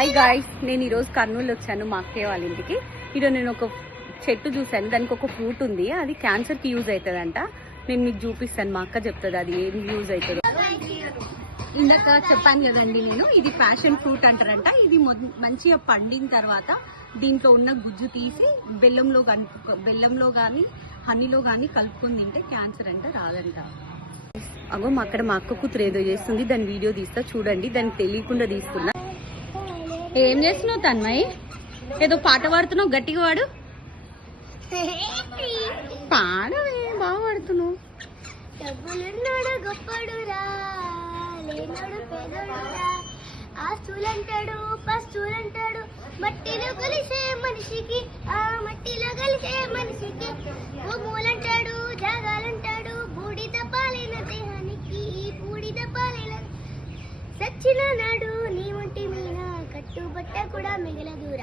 Hi guys, నేను ఈరోజు కర్నూలు వచ్చాను మా అక్కయ్య వాళ్ళ ఇంటికి. ఈరోజు నేను ఒక చెట్టు చూసాను, దానికి ఒక ఫ్రూట్ ఉంది, అది క్యాన్సర్కి యూజ్ అవుతుందంట. నేను మీకు చూపిస్తాను, మా అక్క చెప్తుంది అది ఏం యూజ్ అవుతుందో. ఇందాక చెప్పాను కదండి నేను, ఇది ప్యాషన్ ఫ్రూట్ అంటారంట. ఇది మంచిగా పండిన తర్వాత దీంట్లో ఉన్న గుజ్జు తీసి బెల్లంలో కానీ హనీలో కానీ కలుపుకొని తింటే క్యాన్సర్ అంటే రాదంట. అగో అక్కడ మా అక్క కూతురు ఏదో చేస్తుంది, దాని వీడియో తీస్తా చూడండి. దానికి తెలియకుండా తీస్తున్నా. ఏం చేస్తున్నావు తన్మయ్? ఏదో పాట పాడుతున్నావు, గట్టిగా పాడు. పాడవే, బాగా పాడుతున్నావు. డబ్బులున్నాడు గొప్పడురా, లేనాడు పేదడురా, ఆస్తులంటాడు పస్తులంటాడు, మట్టిలో కలిసే మనిషికి, ఆ మట్టిలో కలిసే మనిషికి భూములంటాడు జాగాలంటాడు, బూడిద పాలైన దేహానికి బూడిద పాలైన సచ్చిన నాడు నీ ఒంటి మీద కట్టుబట్ట కూడా మిగలదురా.